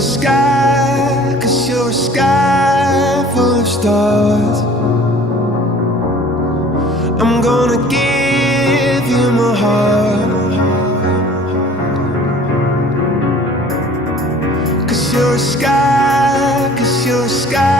a sky, 'cause you're a sky full of stars. I'm gonna give you my heart, 'cause you're a sky, 'cause you're a sky